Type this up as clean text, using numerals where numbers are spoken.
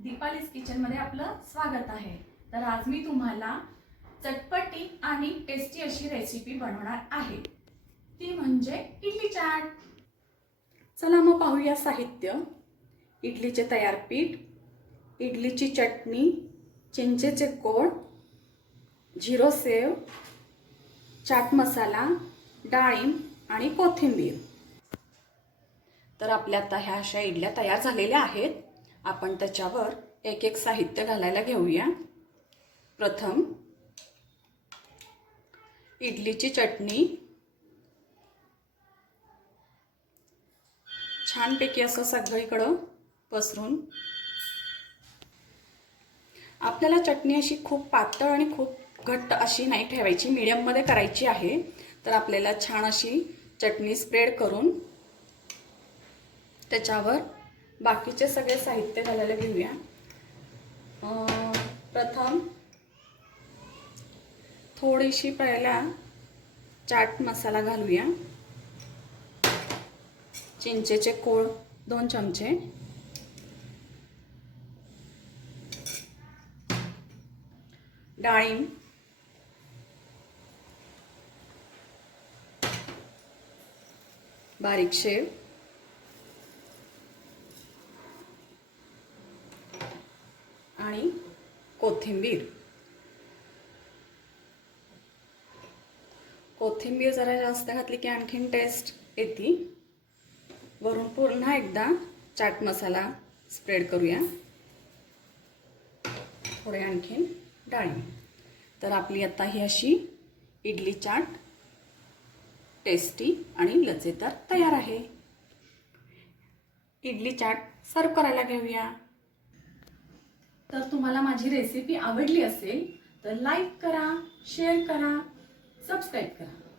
दीपालीज किचनमध्ये आपलं स्वागत आहे। तर आज मी तुम्हाला चटपटी आणि टेस्टी अशी रेसिपी बनवणार आहे, ती म्हणजे इडली चाट। चला मग पाहूया साहित्य। इडलीचे तयार पीठ, इडलीची चटणी, चिंचेचे कोळ, झिरो सेव, चाट मसाला, डाळिंब आणि कोथिंबीर। तर आपल्या आता ह्या अशा इडल्या तयार झालेल्या आहेत। आपण त्याच्यावर एक एक साहित्य घालायला घेऊया। प्रथम इडलीची चटणी छानपैकी असं सगळीकडे पसरून, आपल्याला चटणी अशी खूप पातळ आणि खूप घट्ट अशी नाही ठेवायची, मीडियम मध्ये करायची आहे। तर आपल्याला छान अशी चटणी स्प्रेड करून त्याच्यावर बाकीचे सगळे साहित्य घालायला घेऊया। प्रथम थोडीशी पहिला चाट मसाला घालूया, चिंचेचे कोळ 2 चमचे, डाळिंब, बारीक शेव, आणि कोथिंबीर। कोथिंबीर जरा जास्त घातली की आणखीन टेस्ट येते। वरून पुन्हा एकदा चाट मसाला स्प्रेड करूया, थोडे आणखीन डाळिंब। तर आपली आता ही अशी इडली चाट टेस्टी आणि लज्जतदार तयार आहे। इडली चाट सर्व करायला घेऊया। तर तुम्हाला माझी रेसिपी आवडली असेल तर लाईक करा, शेअर करा, सबस्क्राइब करा।